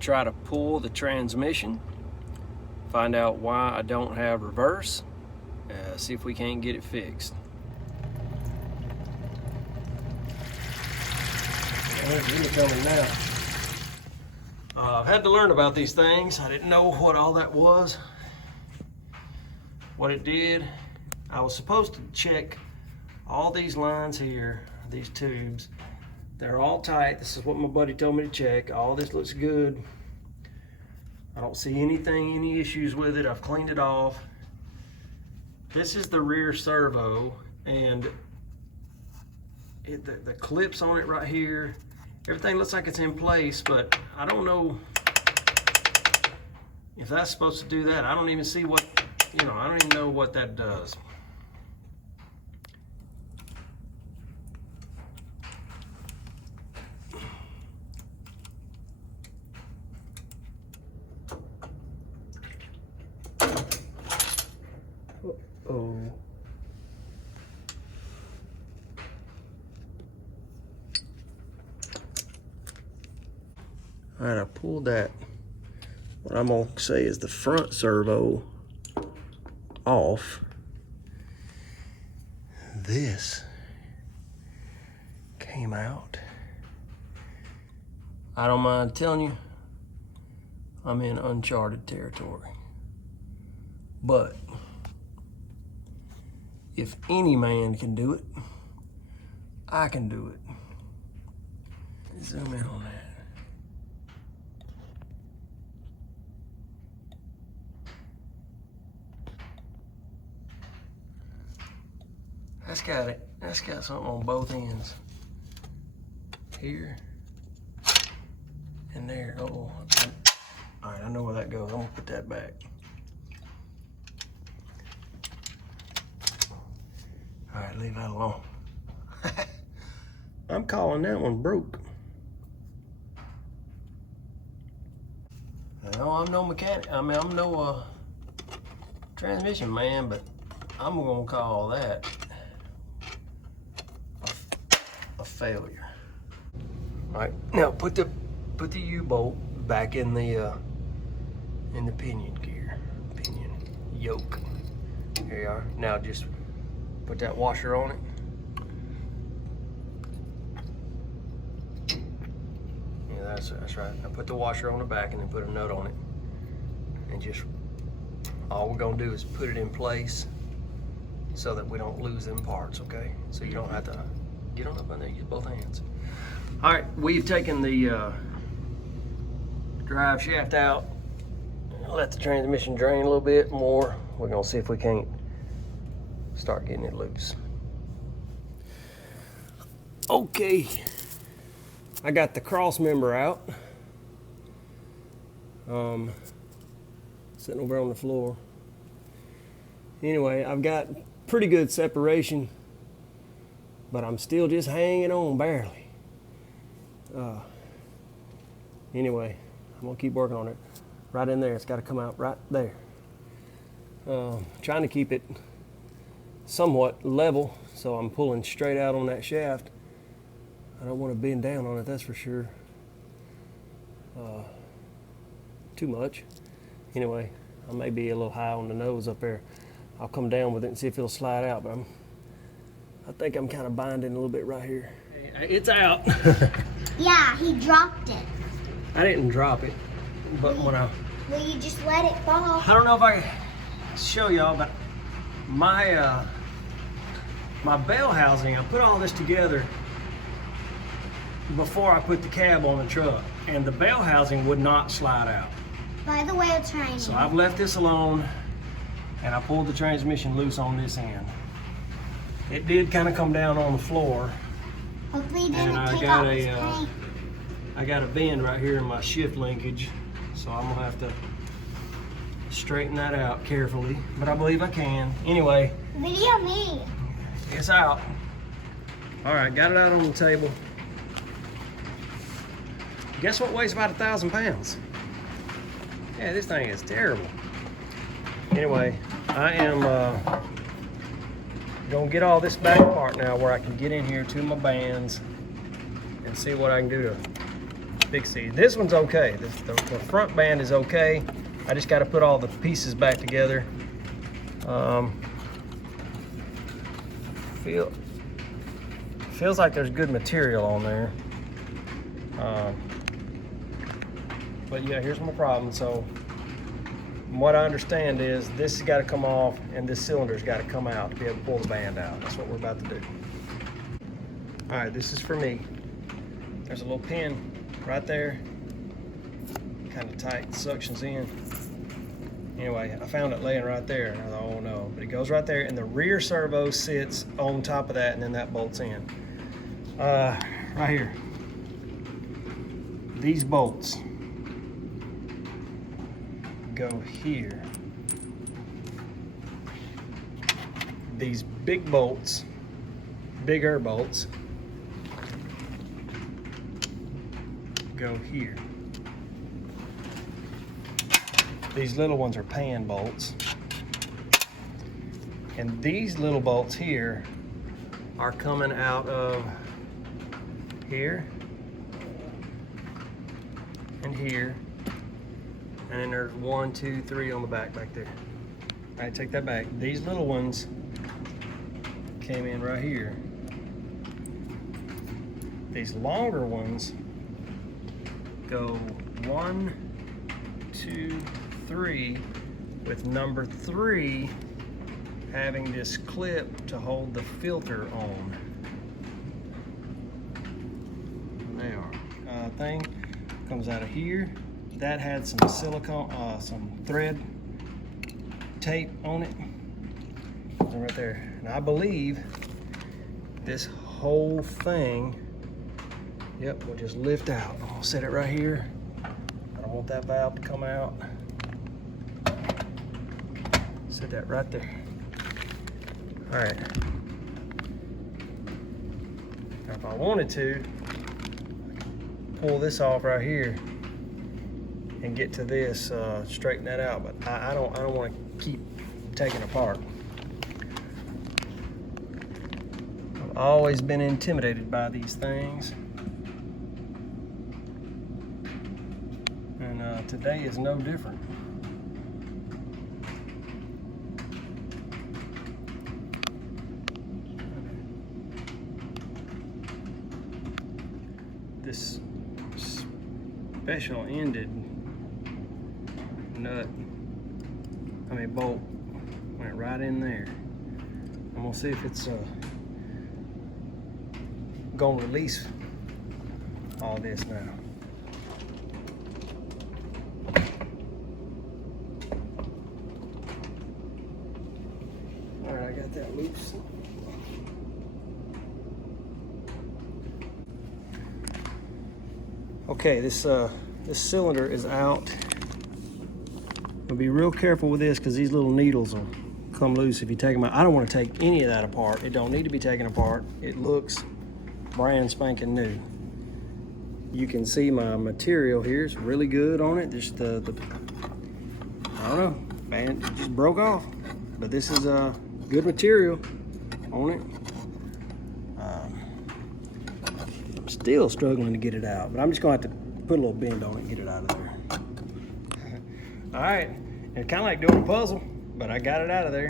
try to pull the transmission, find out why I don't have reverse, see if we can't get it fixed. I've had to learn about these things. I didn't know what all that was, what it did. I was supposed to check all these lines here, these tubes. They're all tight. This is what my buddy told me to check. All this looks good. I don't see anything, any issues with it. I've cleaned it off. This is the rear servo, and the clips on it right here, everything looks like it's in place, but I don't know if that's supposed to do that. I don't even see what, I don't even know what that does. Uh-oh. All right, I pulled that. What I'm gonna say is the front servo off. This came out. I don't mind telling you, I'm in uncharted territory. But if any man can do it, I can do it. Zoom in on that. That's got it. That's got something on both ends. Here and there. Oh, all right, I know where that goes. I'm gonna put that back. All right, leave that alone. I'm calling that one broke. No, I'm no mechanic. I mean, I'm no transmission man, but I'm gonna call that a failure. All right, now put the U-bolt back in the pinion gear, pinion yoke. Here you are. Now just put that washer on it. Yeah, that's right. I put the washer on the back and then put a nut on it. And just, all we're gonna do is put it in place so that we don't lose them parts, okay? So you don't have to get on up in there, use both hands. All right, we've taken the drive shaft out. Let the transmission drain a little bit more. We're gonna see if we can't start getting it loose. Okay, I got the cross member out. Sitting over on the floor. Anyway, I've got pretty good separation, but I'm still just hanging on barely. Anyway, I'm gonna keep working on it. Right in there, it's gotta come out right there. Trying to keep it somewhat level, so I'm pulling straight out on that shaft. I don't want to bend down on it, that's for sure. Too much. Anyway, I may be a little high on the nose up there. I'll come down with it and see if it'll slide out, but I think I'm kind of binding a little bit right here. It's out. Yeah, he dropped it. I didn't drop it, but Well, you just let it fall. I don't know if I can show y'all, but my my bell housing, I put all this together before I put the cab on the truck, and the bell housing would not slide out. By the way, it's raining. So I've left this alone, and I pulled the transmission loose on this end. It did kind of come down on the floor, Hopefully it and didn't I take got off his paint. I got a bend right here in my shift linkage, so I'm gonna have to straighten that out carefully, but I believe I can. Anyway, Video me. it's out. All right, got it out on the table. Guess what weighs about 1,000 pounds? Yeah, this thing is terrible. Anyway, I am gonna get all this back apart now where I can get in here to my bands and see what I can do to big C. This one's okay. The front band is okay. I just got to put all the pieces back together. Feels like there's good material on there. But yeah, here's my problem. So from what I understand is this has got to come off and this cylinder's got to come out to be able to pull the band out. That's what we're about to do. All right, this is for me. There's a little pin right there, kind of tight, suctions in. Anyway, I found it laying right there, and I thought, oh no, but it goes right there, and the rear servo sits on top of that, and then that bolts in. Right here. These bolts go here. These big bolts, bigger bolts, go here. These little ones are pan bolts. And these little bolts here are coming out of here and here. And then there's 1, 2, 3 on the back there. All right, take that back. These little ones came in right here. These longer ones go 1, 2, 3, with number 3 having this clip to hold the filter on. There. Thing comes out of here. That had some silicone, some thread tape on it. Right there. And I believe this whole thing, yep, will just lift out. I'll set it right here. I don't want that valve to come out. Set that right there. All right. Now if I wanted to, pull this off right here and get to this, straighten that out, but I don't want to keep taking apart. I've always been intimidated by these things, and today is no different. This special ended bolt went right in there. I'm gonna see if it's gonna release all this now. All right, I got that loose. Okay, this cylinder is out. I'll be real careful with this because these little needles will come loose if you take them out. I don't want to take any of that apart. It don't need to be taken apart. It looks brand spanking new. You can see my material here is really good on it. Just the I don't know, man, it just broke off. But this is good material on it. I'm still struggling to get it out, but I'm just gonna have to put a little bend on it and get it out of there. All right, it's kind of like doing a puzzle, but I got it out of there.